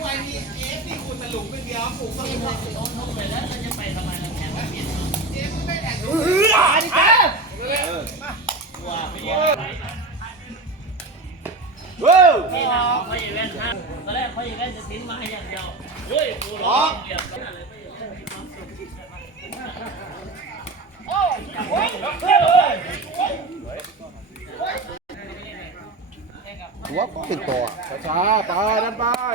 ไปนี่เอฟนี่คุณตะลุงเป็นเดียวปลูกต้นไม้ไปแล้วเราจะไปทำไมล่ะแข่งเปลี่ยนเอฟไม่แดกเอออ่าดิจ้าว่าไม่เว้ยไม่เอาไม่เวนฮะตอนแรกไม่อีเวนจะทิ้งมาให้อย่างเดียวเฮ้ยกูร้องเกียบ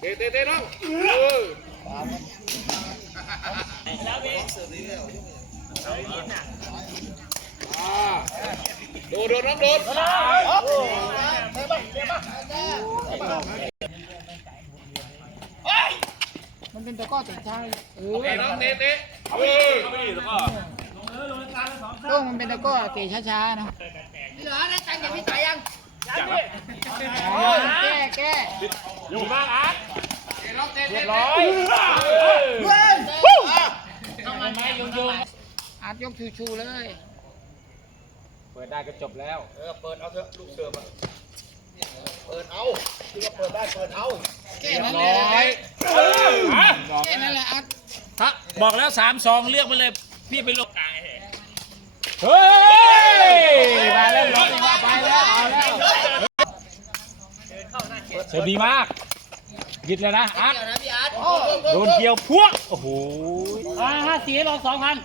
เตะเตะเตะน้องเอออ่าโดดโดดน้องโดดมันเป็นตะก้อติดท้ายเตะน้องเตะเตะเออโต้องมันเป็นตะก้อเตะช้าๆนะเหลือได้ตังค์อย่างพี่ตายยังโอ้ยแก้แก้ อยู่มากอาร์ตเตะน้องเตะเตะร้อยเว้ยต้องมันไม่ยุ่งยุ่งอาร์ตยกชูๆเลย เปิดได้ก็จบแล้ว เออ เปิดเอาเถอะลูกเสือมาเปิดเอาที่ว่าเปิดได้เปิดเอาแก้นั่นแหละร้อยแก้นั่นแหละอาร์ตฮะบอกแล้วสามสองเลือกไปเลย พี่ไปลงกลางไอ้เฮ้ย มาแล้วรถมาไปแล้วเอาแล้ว เสือดีมากยิดเลยนะอาร์ตเดี๋ยวนะพี่อาร์ตโดนเกี่ยวพวกโอ้โหอ่าห้าสี่เราสองพัน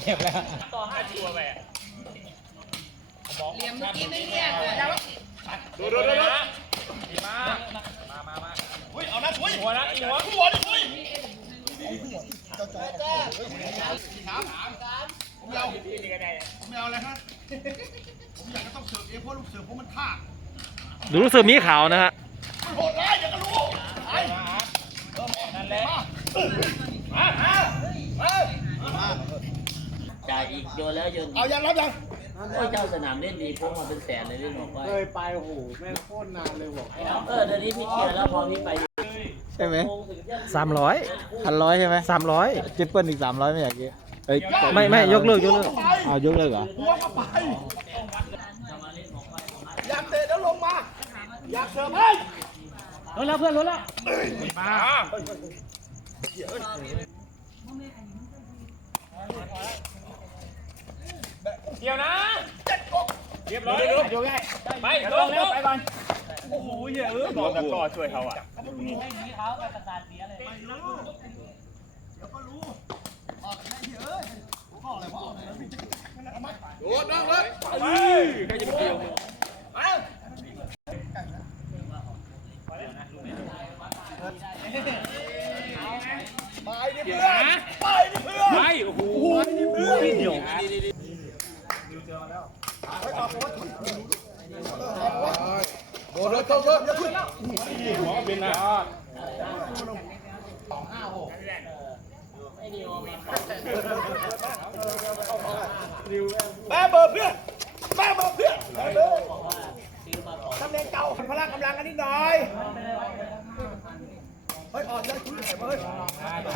เงียบแล้วต่อห้าตัวไปเหลี่ยมเมื่อกี้ไม่เรียกเลยโดดโดดโดดดีมากมามามาอุ้ยเอานะอุ้ยหัวนะหัวหัวดิอุ้ยไม่เอาไม่เอาอะไรฮะผมอยากจะต้องเสิร์ฟเองเพราะลูกเสิร์ฟผมมันท่า ดูรู้สึกมีขาวนะฮะมันโหดร้ายอย่างก็รู้ไอ้นั่นแหละจ่ายอีกโยนแล้วโยนเอายังรับยังโอ้ยเจ้าสนามเล่นดีพวกมาเป็นแสนเลยเล่นบอกว่าเคยไปโอ้โหแม่งโคตรนานเลยบอกเออเดี๋ยวนี้พี่เคลียร์แล้วพอพี่ไปใช่ไหมโมงถึงจะสามร้อยพันร้อยใช่ไหมสามร้อยจิปเปิลอีกสามร้อยไม่อยากกี้เอ้ยไม่ไม่ยกเลิกยกเลิกเอายกเลิกเหรอ หัวก็ไปอยากเตะแล้วลงมา อยากเสิร์ฟให้รถแล้วเพื่อนรถแล้วมาเกี่ยวนะเรียบร้อยยกง่ายไปยกยกไปก่อนโอ้โหเยอะบอกตะกอช่วยเขาอะไม่หนีเขาไปประสาทเสียเลยเดี๋ยวก็รู้ออกได้เยอะผมบอกเลยว่าออกแล้วพี่จะโดดน้องเลยใครจะไปเกี่ยว ไปดิเพื่อนไปดิเพื่อนไปโอ้โหเดี๋ยวโดนเลยโดนเยอย่าขึ้นหัวเป็นนะแม่เบอร์เพื่อนแม่เบอร์เพื่อนเบอร์ตำแหน่งเก่าพละกำลังกันนิดหน่อย อาร์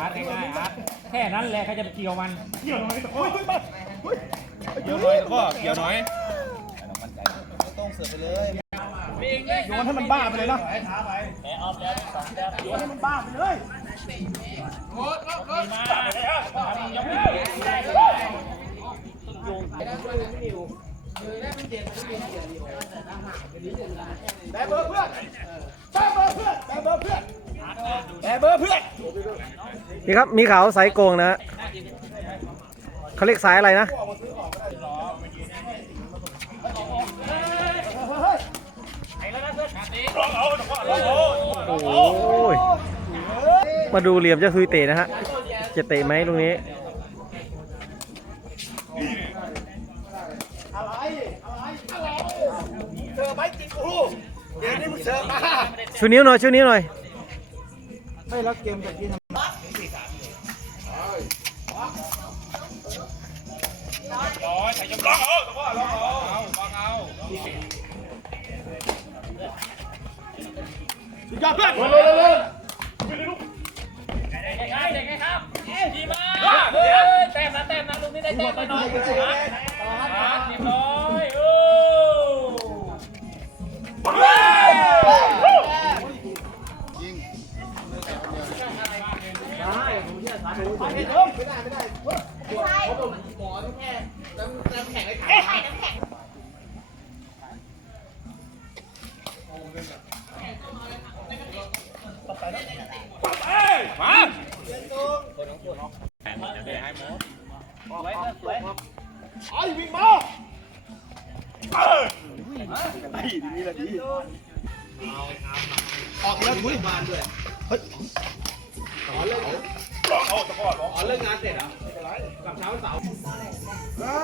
ตง่ายๆอาร์ตแค่นั้นแหละใครจะไปเกี่ยวมัน เกี่ยวหน่อยเฮ้ยเฮ้ยเฮ้ยเกี่ยวน้อยก็เกี่ยวน้อยโยนให้มันบ้าไปเลยนะแออฟแล้วสองแต้มโยนให้มันบ้าไปเลยแบเบอร์เพื่อนแบเบอร์เพื่อนแบเบอร์เพื่อน แบเบอร์เพื่อนนี่ครับมีขาวสายโกงนะฮะเขาเรียกสายอะไรนะโอ้ยมาดูเหลี่ยมเจะซุยเตะนะฮะจะเตะไหมตรงนี้อะไรอะไรอะไรเสิร์ฟไปจริงกูเดี๋ยวนี้มึงเสิร์ฟมาชูนิ้วหน่อยชูนิ้วหน่อย ไม่แล้วเกมแบบนี้ทำร้อยใส่ยำร้องเอาแต่ว่าร้องเอาเอาฟังเอาสุดยอดเพื่อนเร็วเร็วเร็วได้ไงครับได้ครับดีมากเฮ้ยแต้มนะแต้มนะลูกนี้ได้แต้มไปหน่อยเรีย ออกแล้วถุยบ้านด้วยเฮ้ยร้องเอาต่ว่าร้องอ๋อเลิกงานเสร็จอะไม่เป็นไรกลับเช้าเสาร์เอ้า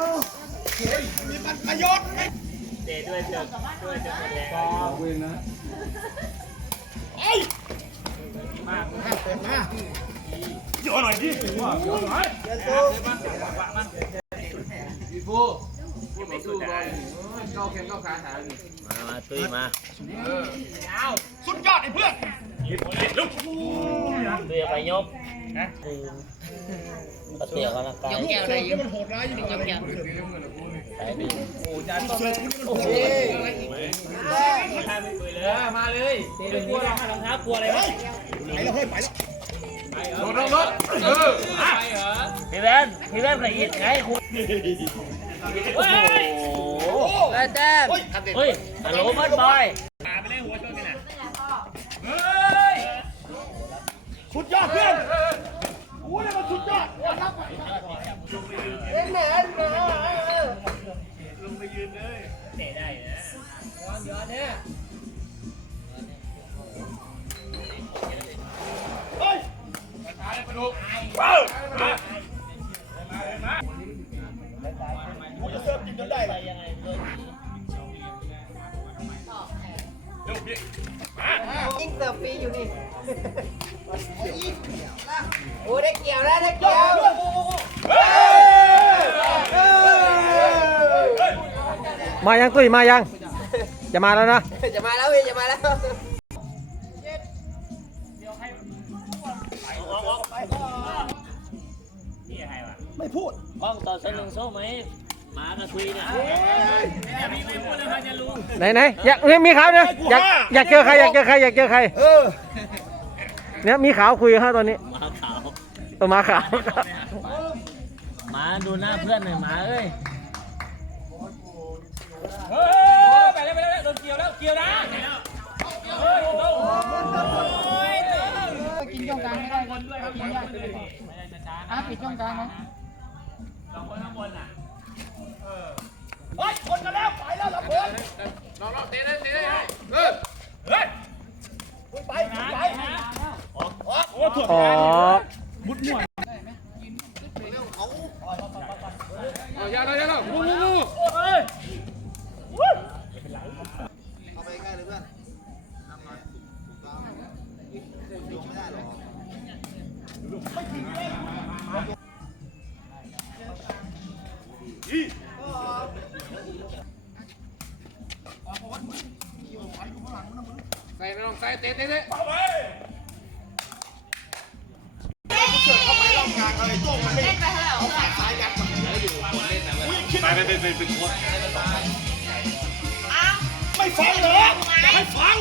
เฮ้ยมีมันประโยชน์ไหมเดด้วยเจอด้วยเจอคนแดงเอ้ยมาเต็มมาเยอะหน่อยดิว่าเยอะหน่อยเดี๋ยวตู้มามาาตุ้ยมาสุดยอดไอ้เพื่อนลุกตุ้ยไปยกนะปะเตียวกำลังกายลูกเสือนี่มันโหดร้ายอยู่อะไรไปดิเสือคุณมันโหดร้ายมาเลยกลัวรองเท้ารองเท้ากลัวอะไรวะไปแล้วเฮ้ยไปแล้วรถรถรถเออพี่แว่นพี่แว่นใส่อีกไงคุณ เฮ้ยได้แต้มเฮ้ยฮัลโหลมันบอยสุดยอดเพื่อนโอ้ยมันสุดยอดรับเอ็นแหนลงไปยืนเลยเตะได้นะวางย้อนเนี่ย โอ้ได้เกี่ยวแล้วได้เกี่ยวมายังตุ้ยมายัง จะมาแล้วนะ จะมาแล้วพี่จะมาแล้วไม่พูดกล้องต่อสนึงโซ่ไหมมากระทุยเนี่ยมีไม่พูดเลยนะไหนไหนอยากมีมีขาวเนี่ยอยากอยากเจอใครอยากเจอใครอยากเจอใครเออเนี่ยมีขาวคุยกับเขาตอนนี้ หมาขาวมาขาวหมาดูหน้าเพื่อนหน่อยหมาเอ้ยเฮ้ยไปแล้วไปแล้วโดนเกี่ยวแล้วเกี่ยวนะเฮ้ยโอ้โหกินช่องกลางไม่ได้คนด้วยกินยากอะปิดช่องกลางนะเฮ้ยคนกันแล้วไปแล้วลำเพื่อนเฮ้ยคุณไปไปโอ้ถ่วงออก เอาอย่าเลยอย่าเลยงูงูงูใส่ไม่ต้องใส่เตะเตะเตะ เอาไปไม่ฟังเหรอให้ฟัง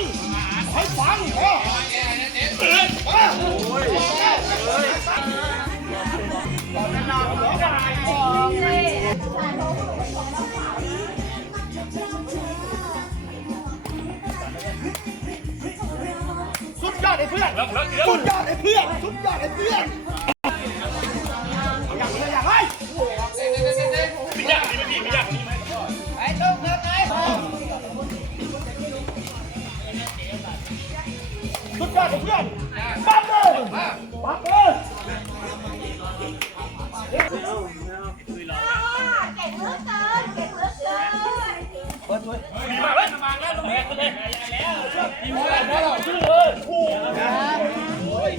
ให้ฟังเหรอสุดยอดไอ้เพื่อนแล้วแล้เดี๋ยวสุดยอดไอ้เพื่อนสุดยอดไอ้เพื่อน สุดยอดของเพื่อนปั๊บเลยปั๊บเลยเก่งเหลือเกินเก่งเหลือเกินเปิดด้วยมีมาแล้วมาแล้วตรงนี้มีมาแล้วชื่อเลยโอ้ย